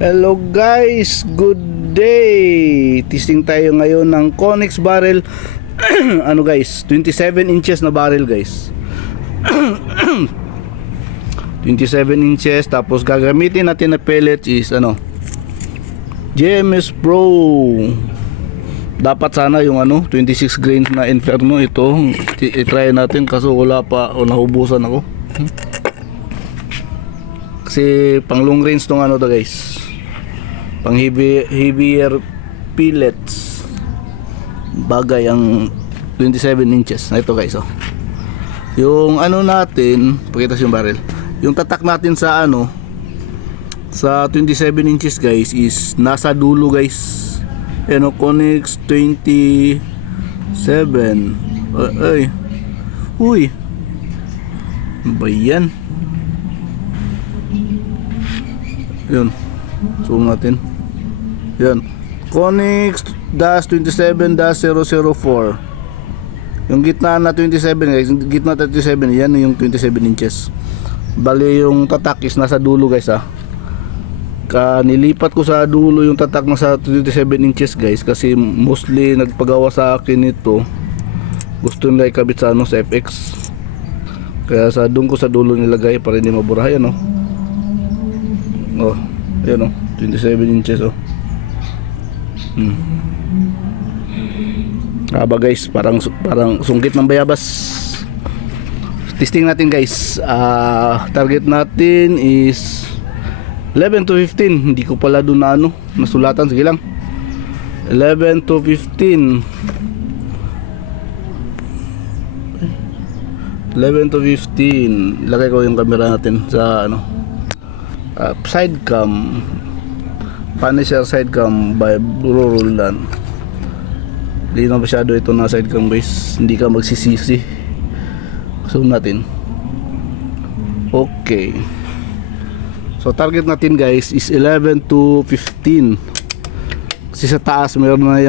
Hello guys, good day. Testing tayo ngayon ng Conex barrel. Ano guys, 27 inches na barrel guys. 27 inches. Tapos gagamitin natin na pellets is GMS Pro. Dapat sana yung 26 grains na Inferno. Ito i-try natin kaso wala pa o nahubusan ako. Kasi pang long range tong to guys, pang heavier pellets. Bagay ang 27 inches na ito guys. Yung natin, pakita yung barrel. Yung tatak natin sa sa 27 inches guys is nasa dulo guys. Conex 27. Ay. Uy. Ano ba yan? Yun. Zoom natin. Yan. Conex-27-004. Yung gitna na 27 guys, yung gitna 27, yan yung 27 inches. Bali yung tatak is nasa dulo guys nilipat ko sa dulo yung tatak na sa 27 inches guys kasi mostly nagpagawa sa akin ito. Gusto nila ikabit sa sa FX. Kaya doon ko sa dulo nilagay para hindi mabura. Yan ayan 27 inches Aba guys, parang sungkit ng bayabas. Testing natin guys. Target natin is 11 to 15. Hindi ko pala doon na nasulatan. Sige lang, 11 to 15. 11 to 15. Ilagay ko yung camera natin sa side cam. Punisher side cam by Bro Roldan. Hindi na masyado ito na side cam guys, hindi ka magsisisi. Zoom natin. Okay, so target natin guys is 11 to 15. Kasi sa taas mayroon na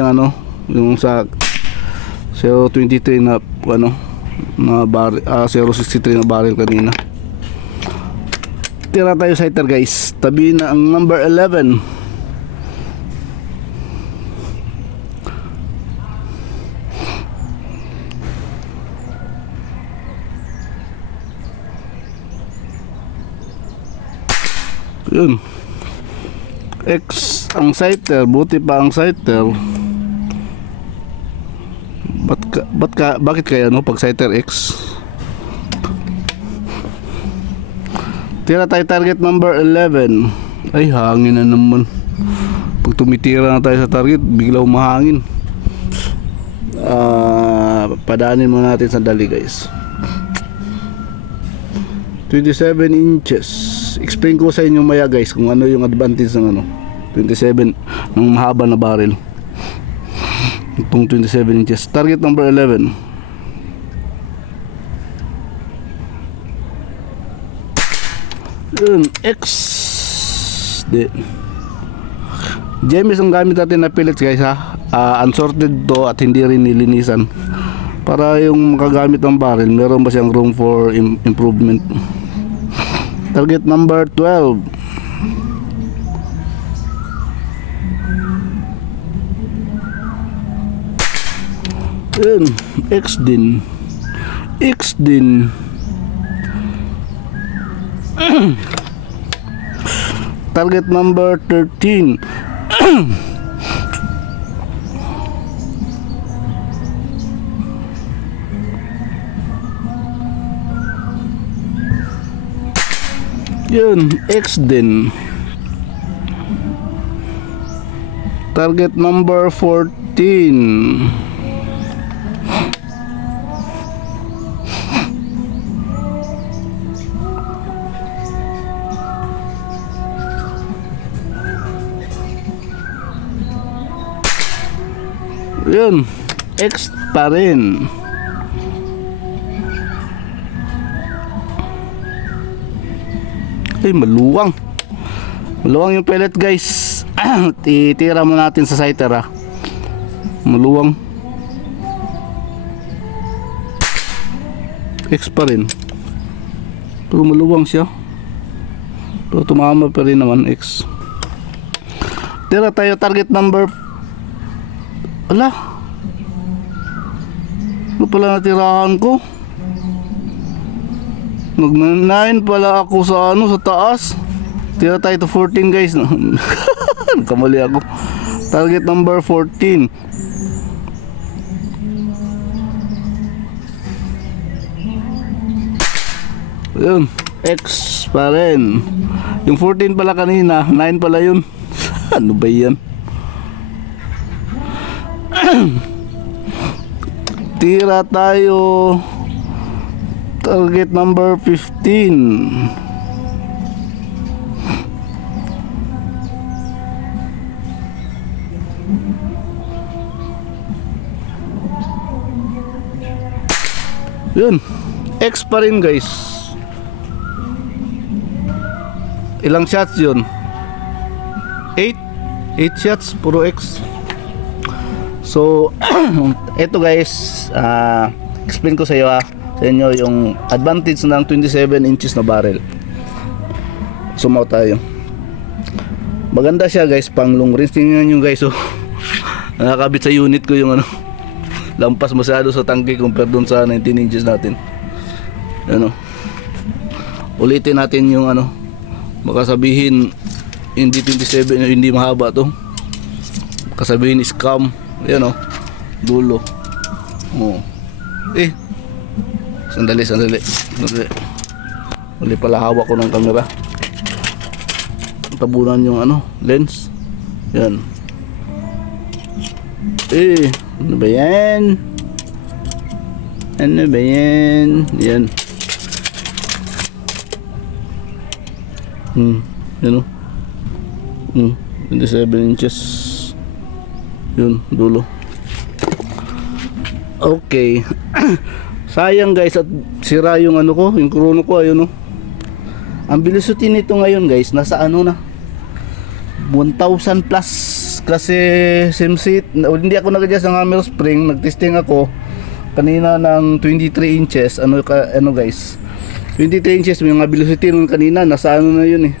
yung sa 023 na na barrel, 063 na barrel kanina. Tira tayo sighter guys, tabi na ang number 11. Yun, X ang sighter, buti pa ang sighter. Bakit kaya pag sighter X? Tira tayo target number 11. Ay, hangin na naman. Pag tumitira na tayo sa target, bigla humahangin. Padaanin mo natin sandali guys. 27 inches. Explain ko sa inyo maya guys kung ano yung advantage ng 27 ng mahaba na barrel. Itong 27 inches. Target number 11. Yun, X. GMS ang gamit natin na pellets guys unsorted to at hindi rin nilinisan. Para yung makagamit ng barrel, meron ba siyang room for improvement. Target number 12. Yun, X din. Target number 13. Yun, X din. Target number 14. Yun, X pa rin. Ay, maluwang yung pellet guys. Titira mo natin sa sighter maluwang. X pa rin. Pero maluwang siya. Pero tumama pa rin naman X. Tira tayo target number. Ala. Ano pala natirahan ko? Mag-9 pala ako sa ano, sa taas. Tira tayo to 14 guys. Kamali ako. Target number 14. Yun, X pa rin. Yung 14 pala kanina, 9 pala yun. Ano ba yan? Tira tayo target number 15. Yun, X pa rin guys. Ilang shots yun? 8 shots, puro X. So eto guys, explain ko sa iyo sa inyo yung advantage ng 27 inches na barrel. Sumaw tayo. Maganda siya guys, pang long range. Tingnan nyo guys, oh. Nakakabit sa unit ko yung ano, lampas masyado sa tangke compare dun sa 19 inches natin. Ano, ulitin natin yung ano, baka sabihin hindi 27, hindi mahaba to, baka sabihin scam. Yan o, dulo. Oh. Sandali. Uli pala hawak ko ng camera. Tabunan yung ano, lens. Yan. Ano ba yan? Yan. Yan o. 27 inches. Yun, dulo. Okay. Sayang guys, at sira yung ano ko, yung chrono ko, ayun o. Ang velocity nito ngayon guys, nasa ano na, 1,000 plus. Kasi simsit, hindi ako nag-adjust ng hammer spring. Nag-testing ako kanina ng 23 inches. Ano guys, 23 inches, yung velocity nung kanina nasa ano na yun eh,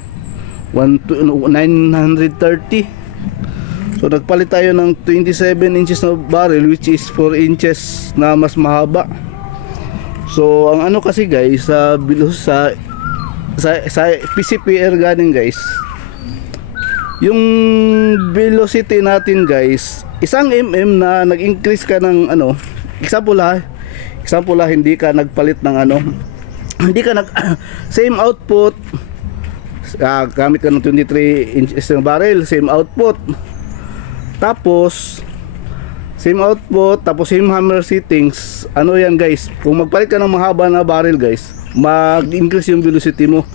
930. So nagpalit tayo ng 27 inches na barrel, which is 4 inches na mas mahaba. So ang ano kasi guys, sa PCP air gunning guys, yung velocity natin guys, isang na nag-increase ka ng ano, example ha, hindi ka nagpalit ng ano, hindi ka nag same output, gamit ka ng 23 inches ng barrel, same output, tapos same hammer settings, ano yan guys, kung magpalit ka ng mahaba na barrel guys, mag-increase yung velocity mo.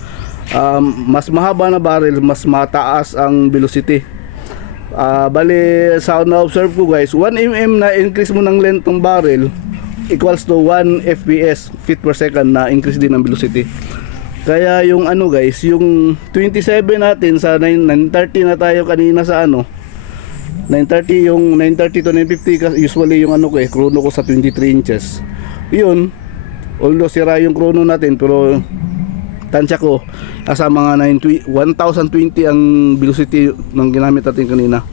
Mas mahaba na barrel, mas mataas ang velocity. Bali, sa na-observe ko guys, 1 mm na increase mo ng length ng barrel equals to 1 fps, feet per second, na increase din ang velocity. Kaya yung ano guys, yung 27 natin sa 930 na tayo kanina sa ano, 930, yung 930 to 950 usually yung ano ko eh, chrono ko sa 23 inches. Yun, although sira yung chrono natin, pero tansya ko nasa mga 1020 ang velocity ng ginamit natin kanina,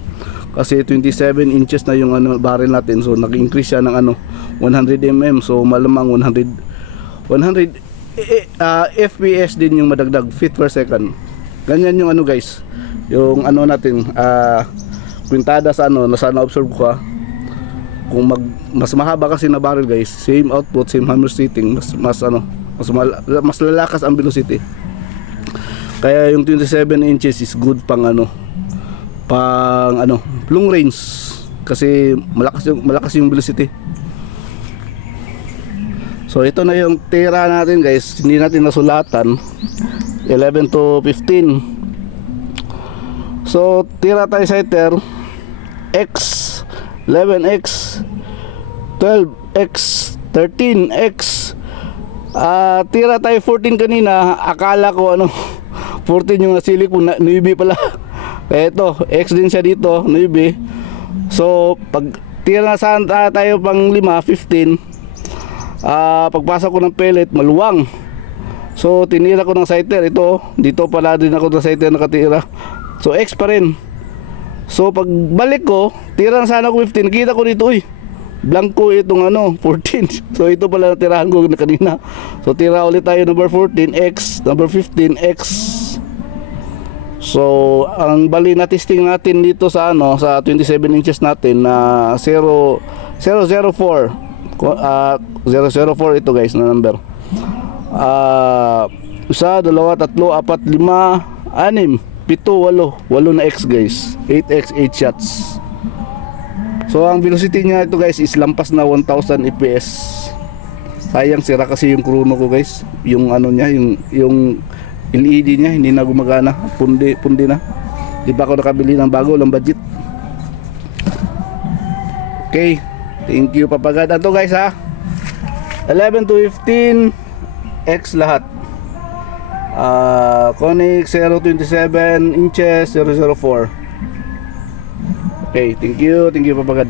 kasi 27 inches na yung ano, barrel natin. So nag-increase siya ng ano, 100 mm. So malamang 100 fps din yung madagdag, feet per second. Ganyan yung ano guys, yung ano natin, kwintada sa ano, nasa na-observe ko kung mas mahaba kasi na barrel guys, same output, same hammer setting, mas lalakas ang velocity. Kaya yung 27 inches is good pang ano, long range, kasi malakas yung velocity. So ito na yung tira natin guys, hindi natin nasulatan, 11 to 15. So tira tayo sa iter X, 11X, 12X, 13X. Tira tayo 14 kanina, akala ko ano 14 yung nasilik po, newbie pala. Kaya ito, X din siya dito, newbie. So pag tira na saan tayo pang 5, 15, pagpasok ko ng pellet, maluwang. So tinira ko ng sighter, ito dito pala din ako ng sighter nakatira. So X pa rin. So pag balik ko, tira na sana ko 15. Kita ko dito, uy, blanco itong 14. So ito pala natirahan ko na kanina. So tira ulit tayo number 14, X, number 15, X. So ang bali na testing natin dito sa sa 27 inches natin na 004 004 ito guys na number. 1, 2, 3, 4, 5, 6, 7, 8 na X guys. 8X, 8 shots. So ang velocity niya ito guys is lampas na 1000 fps. Sayang sira kasi yung chrono ko guys. Yung niya, yung LED niya hindi na gumagana. Pundi na. Di ba ako nakabili ng bago, lang budget. Okay. Thank you papagad. Ito guys ha. 11 to 15 X lahat. Koenig 027 inches 004. Okay, thank you papagad.